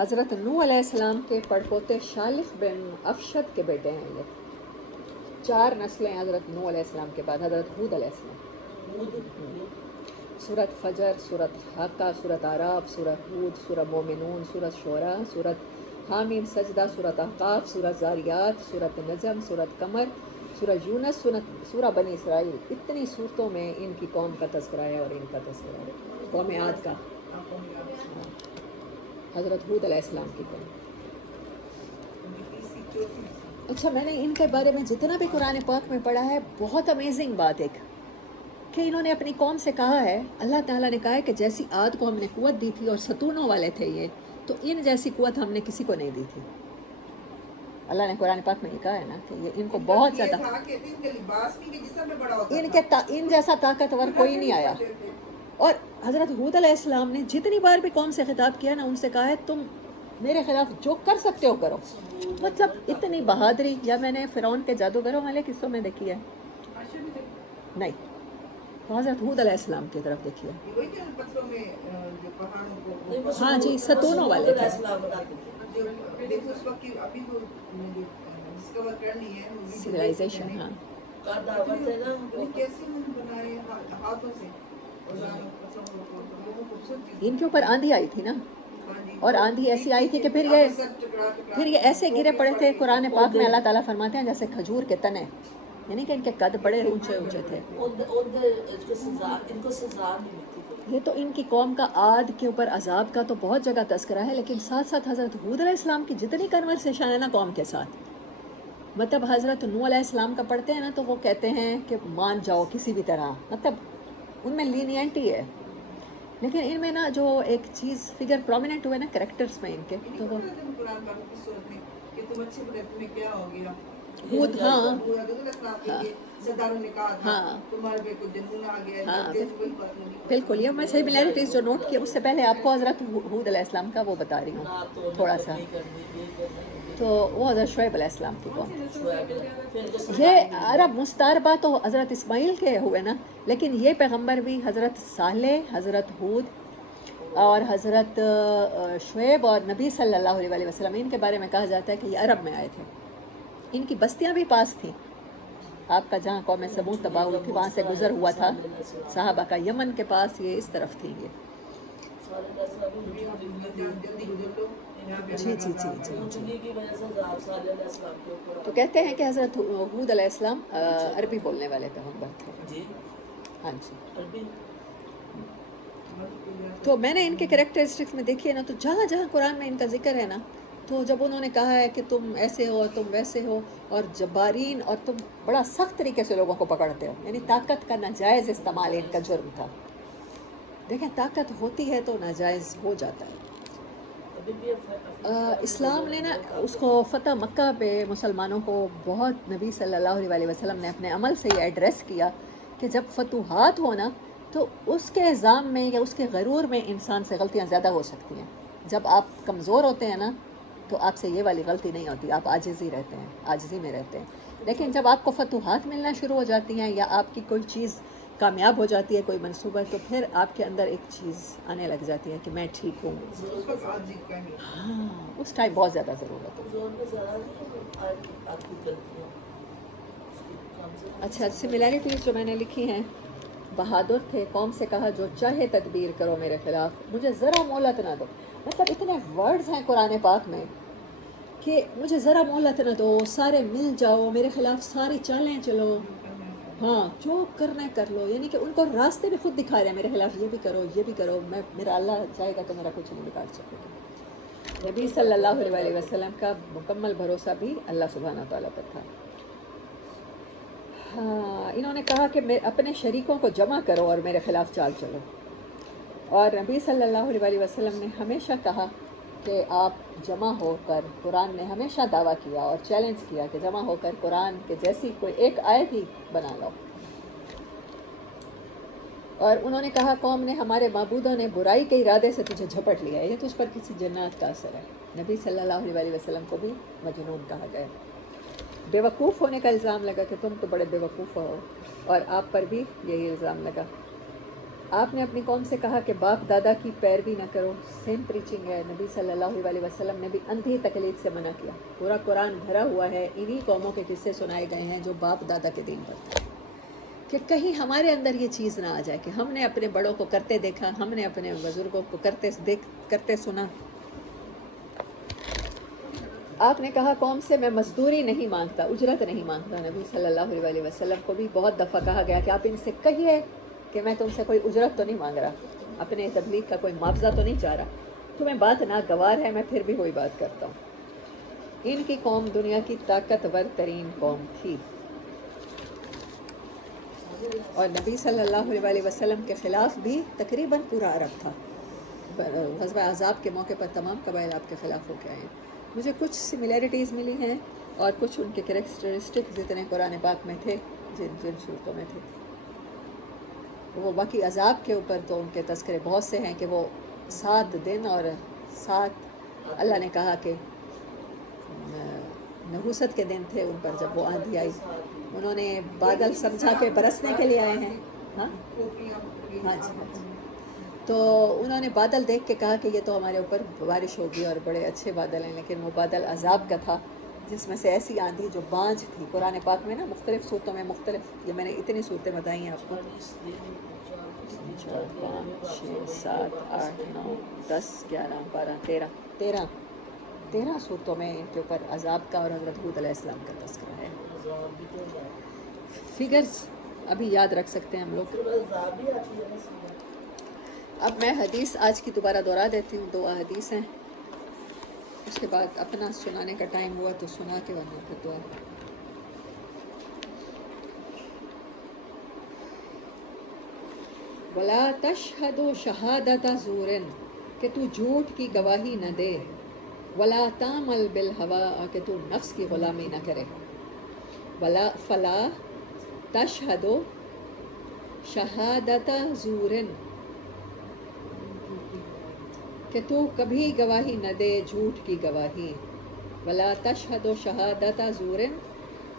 حضرت نوح علیہ السلام کے پڑپوتے شالخ بن افشد کے بیٹے ہیں یہ. 4 نسلیں حضرت نوح علیہ السلام کے بعد. حضرت ہود علیہ السلام. سورۃ فجر، سورۃ حاقہ، سورۃ اعراف، سورۃ ہود، سورۃ مومنون، سورۃ شعراء، سورۃ حامیم سجدہ، سورۃ احقاف، سورۃ زاریات، سورۃ نجم، سورۃ قمر، سورۃ یونس، سورۃ بنی اسرائیل. اتنی صورتوں میں ان کی قوم کا تذکرہ ہے اور ان کا تذکرہ ہے. قوم عاد کا، حضرت ہود علیہ السلام کی قوم. اچھا، میں نے ان کے بارے میں جتنا بھی قرآن پاک میں پڑھا ہے، بہت امیزنگ بات ایک کہ انہوں نے اپنی قوم سے کہا ہے، اللہ تعالیٰ نے کہا ہے کہ جیسی عاد کو ہم نے قوت دی تھی اور ستونوں والے تھے یہ، تو ان جیسی قوت ہم نے کسی کو نہیں دی تھی. اللہ نے قرآن پاک میں یہ کہا ہے نا کہ یہ ان کو بہت زیادہ، ان جیسا طاقتور کوئی نہیں آیا. اور حضرت ہود علیہ السلام نے جتنی بار بھی قوم سے خطاب کیا نا، ان سے کہا ہے تم میرے خلاف جو کر سکتے ہو کرو. مطلب اتنی بہادری. یا میں نے فرعون کے جادوگروں والے قصوں میں دیکھی ہے نہیں، تو حضرت ہود علیہ السلام کی طرف دیکھیے. ہاں جی، ستونوں والے تھے. سویلائزیشن. ہاں، ان کے اوپر آندھی آئی تھی نا، اور آندھی ایسی آئی تھی کہ پھر یہ ایسے گرے پڑے تھے. قرآن پاک میں اللہ تعالیٰ فرماتے ہیں جیسے کھجور کے تنے، یعنی کہ ان کے قد بڑے اونچے اونچے تھے. یہ تو ان کی قوم کا عاد کے اوپر عذاب کا تو بہت جگہ تذکرہ ہے، لیکن ساتھ ساتھ حضرت ہود علیہ السلام کی جتنی کنورسیشن ہے نا قوم کے ساتھ، مطلب حضرت نوح علیہ السلام کا پڑھتے ہیں نا تو وہ کہتے ہیں کہ مان جاؤ کسی بھی طرح، مطلب ان میں لینینٹی ہے. لیکن ان میں نا جو ایک چیز فگر پرومیننٹ ہوئے نا کریکٹرز میں ان کے، تو وہ ہود. ہاں بالکل. یہ میں سملیرٹیز جو نوٹ کیا، اس سے پہلے آپ کو حضرت ہود علیہ السلام کا وہ بتا رہی ہوں تھوڑا سا. تو وہ حضرت شعیب علیہ السلام کی قوم. یہ عرب مستعربہ تو حضرت اسماعیل کے ہوئے نا، لیکن یہ پیغمبر بھی حضرت صالح، حضرت ہود اور حضرت شعیب اور نبی صلی اللہ علیہ وسلم، ان کے بارے میں کہا جاتا ہے کہ یہ عرب میں آئے تھے. ان کی بستیاں بھی پاس تھیں. آپ کا جہاں قوم سمود تباہ ہوئی تھی وہاں سے گزر ہوا تھا صحابہ کا. یمن کے پاس یہ اس طرف تھی یہ. جی جی جی جی. تو کہتے ہیں کہ حضرت ہود علیہ السلام عربی بولنے والے پیغمبر تھے. ہاں جی. تو میں نے ان کے کریکٹرسٹکس میں دیکھی ہے نا، تو جہاں جہاں قرآن میں ان کا ذکر ہے نا، تو جب انہوں نے کہا ہے کہ تم ایسے ہو، تم ویسے ہو، اور جبارین، اور تم بڑا سخت طریقے سے لوگوں کو پکڑتے ہو، یعنی طاقت کا ناجائز استعمال ان کا جرم تھا. دیکھیں طاقت ہوتی ہے تو ناجائز ہو جاتا ہے. اسلام نے نا اس کو فتح مکہ پہ مسلمانوں کو بہت، نبی صلی اللہ علیہ وسلم نے اپنے عمل سے یہ ایڈریس کیا کہ جب فتوحات ہو نا تو اس کے الزام میں یا اس کے غرور میں انسان سے غلطیاں زیادہ ہو سکتی ہیں. جب آپ کمزور ہوتے ہیں نا تو آپ سے یہ والی غلطی نہیں ہوتی، آپ عاجزی رہتے ہیں، عاجزی میں رہتے ہیں. لیکن جب آپ کو فتوحات ملنا شروع ہو جاتی ہیں یا آپ کی کوئی چیز کامیاب ہو جاتی ہے، کوئی منصوبہ، تو پھر آپ کے اندر ایک چیز آنے لگ جاتی ہے کہ میں ٹھیک ہوں. ہاں، اس ٹائم بہت زیادہ ضرورت ہے. اچھا، سملیرٹیز جو میں نے لکھی ہیں، بہادر تھے، قوم سے کہا جو چاہے تدبیر کرو میرے خلاف، مجھے ذرا مہلت نہ دو. مطلب اتنے ورڈز ہیں قرآن پاک میں کہ مجھے ذرا مہلت نہ دو، سارے مل جاؤ میرے خلاف، ساری چالیں چلو، ہاں جو کرنا ہے کر لو. یعنی کہ ان کو راستے بھی خود دکھا رہے ہیں، میرے خلاف یہ بھی کرو، یہ بھی کرو، میرا اللہ چاہے گا تو میرا کچھ نہیں بگاڑ سکے گا. نبی صلی اللہ علیہ وسلم کا مکمل بھروسہ بھی اللہ سبحانہ تعالیٰ پر تھا. ہاں، انہوں نے کہا کہ اپنے شریکوں کو جمع کرو اور میرے خلاف چال چلو. اور نبی صلی اللہ علیہ وسلم نے ہمیشہ کہا کہ آپ جمع ہو کر، قرآن نے ہمیشہ دعویٰ کیا اور چیلنج کیا کہ جمع ہو کر قرآن کے جیسی کوئی ایک آیت ہی بنا لو. اور انہوں نے کہا قوم نے، ہمارے معبودوں نے برائی کے ارادے سے تجھے جھپٹ لیا ہے، یہ تو اس پر کسی جنات کا اثر ہے. نبی صلی اللہ علیہ وسلم کو بھی مجنون کہا گیا. بے وقوف ہونے کا الزام لگا کہ تم تو بڑے بے وقوف ہو، اور آپ پر بھی یہی الزام لگا. آپ نے اپنی قوم سے کہا کہ باپ دادا کی پیروی نہ کرو، سیم پریچنگ ہے. نبی صلی اللہ علیہ وسلم نے بھی اندھی تقلید سے منع کیا. پورا قرآن بھرا ہوا ہے انہی قوموں کے قصے سنائے گئے ہیں جو باپ دادا کے دین پر تھے، کہ کہیں ہمارے اندر یہ چیز نہ آ جائے کہ ہم نے اپنے بڑوں کو کرتے دیکھا، ہم نے اپنے بزرگوں کو کرتے سنا. آپ نے کہا قوم سے میں مزدوری نہیں مانگتا، اجرت نہیں مانگتا. نبی صلی اللہ علیہ وسلم کو بھی بہت دفعہ کہا گیا کہ آپ ان سے کہیے کہ میں تم سے کوئی اجرت تو نہیں مانگ رہا، اپنے تبلیغ کا کوئی معاوضہ تو نہیں چاہ رہا، تمہیں بات ناگوار ہے، میں پھر بھی وہی بات کرتا ہوں. ان کی قوم دنیا کی طاقتور ترین قوم تھی، اور نبی صلی اللہ علیہ وسلم کے خلاف بھی تقریباً پورا عرب تھا. غزوہ احزاب کے موقع پر تمام قبائل آپ کے خلاف ہو کے آئے ہیں. مجھے کچھ سملیرٹیز ملی ہیں اور کچھ ان کے کریکٹرسٹک جتنے قرآن پاک میں تھے، جن صورتوں میں تھے. وہ باقی عذاب کے اوپر تو ان کے تذکرے بہت سے ہیں کہ وہ 7 دن اور 7 اللہ نے کہا کہ نحوست کے دن تھے ان پر جب وہ آندھی آئی. انہوں نے بادل سمجھا کے برسنے کے لیے آئے ہیں. ہاں ہاں جی. تو انہوں نے بادل دیکھ کے کہا کہ یہ تو ہمارے اوپر بارش ہوگی اور بڑے اچھے بادل ہیں، لیکن وہ بادل عذاب کا تھا جس میں سے ایسی آندھی جو بانجھ تھی. قرآن پاک میں نا مختلف صورتوں میں مختلف، یہ میں نے اتنی صورتیں بتائی ہیں آپ کو، 4 5 6 7 8 9 10 11 12 13 صورتوں میں ان کے اوپر عذاب کا اور حضرت ہود علیہ السلام کا تذکرہ ہے. فگرز ابھی یاد رکھ سکتے ہیں ہم لوگ. اب میں حدیث آج کی دوبارہ دہرا دیتی ہوں، 2 احادیث ہیں، اس کے بعد اپنا سنانے کا ٹائم ہوا تو سنا کے ورنہ پھر دعا. ولا تشہد شہادت زور، کہ تو جھوٹ کی گواہی نہ دے. ولا تعمل بالہوا، کہ تو نفس کی غلامی نہ کرے. ولا فلا تشہد شہادت زور، کہ تو کبھی گواہی نہ دے جھوٹ کی گواہی. ولا تشہد شہادت زور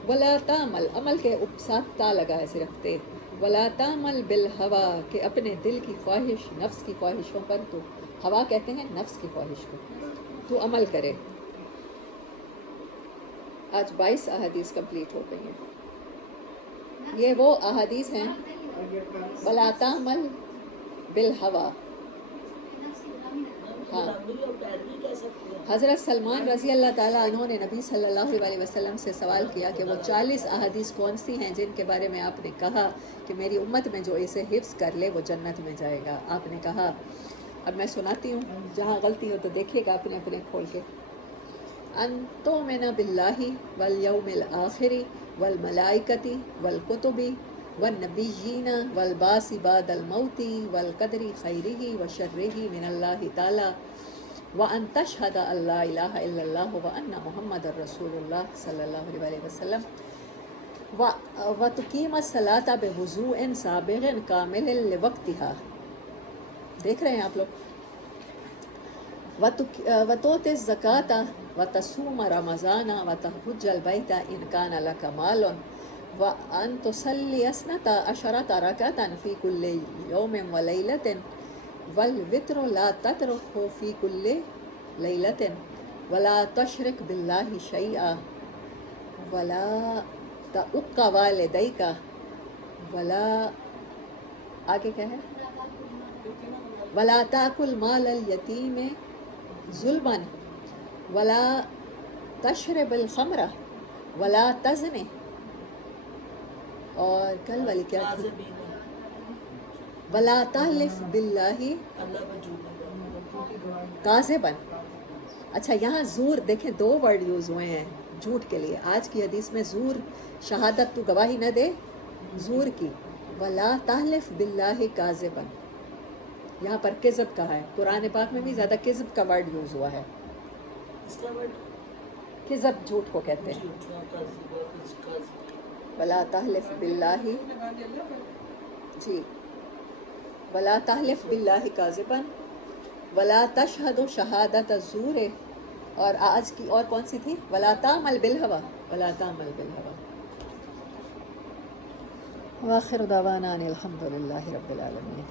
ولا تعمل، عمل کے ساتھ تا لگا ہے صرف تے. ولا تعمل بالہوا، کہ اپنے دل کی خواہش، نفس کی خواہشوں پر، تو ہوا کہتے ہیں نفس کی خواہش کو، تو عمل کرے. آج 22 احادیث کمپلیٹ ہو گئی ہیں. یہ وہ احادیث ہیں ولا تعمل بالہوا. ہاں، حضرت سلمان رضی اللہ تعالیٰ عنہ نے نبی صلی اللہ علیہ وسلم سے سوال کیا کہ وہ 40 احادیث کون سی ہیں جن کے بارے میں آپ نے کہا کہ میری امت میں جو اسے حفظ کر لے وہ جنت میں جائے گا. آپ نے کہا، اب میں سناتی ہوں، جہاں غلطی ہو تو دیکھیے گا اپنے کھول کے. ان تؤمن باللہ والیوم الآخر والملائکۃ والکتب والنبیین والبعث بعد الموت والقدر خیرہ وشرہ من اللہ تعالی وان تشہد ان لا الہ الا اللہ وان محمد رسول اللہ صلی اللہ علیہ وسلم وتقیم الصلاۃ بوضوء سابغ کامل لوقتها. دیکھ رہے ہیں آپ لوگ. وتؤتی الزکاۃ وتصوم رمضان وتحج البیت ان کان لک مال وان تصلی 12 رکعۃ فی کل یوم ولیلۃ والوتر لا تترکہ فی کل لیلۃ ولا تشرک باللہ شیئا ولا تعق والدیک ولا، آگے کیا ہے، ولا تاکل مال الیتیم ظلما ولا تشرب الخمر ولا تزن، اور کل والی کیا تھی، ولا تحلف باللہ کاذبا. اچھا یہاں زور دیکھیں، 2 ورڈ یوز ہوئے ہیں جھوٹ کے لیے. آج کی حدیث میں زور، شہادت تو گواہی نہ دے زور کی. ولا تحلف باللہ کاذبا، یہاں پر کذب کہا ہے. قرآن پاک میں بھی زیادہ کذب کا ورڈ یوز ہوا ہے. کذب جھوٹ کو کہتے ہیں. ولا تحلف باللہ، جی، ولا تحلف باللہ کاذبا ولا تشہد شہادت الزور، اور آج کی اور کون سی تھی، ولا تعمل بالہوا، ولا تعمل بالہوا. وآخر دعوانا ان الحمد للہ رب العالمین.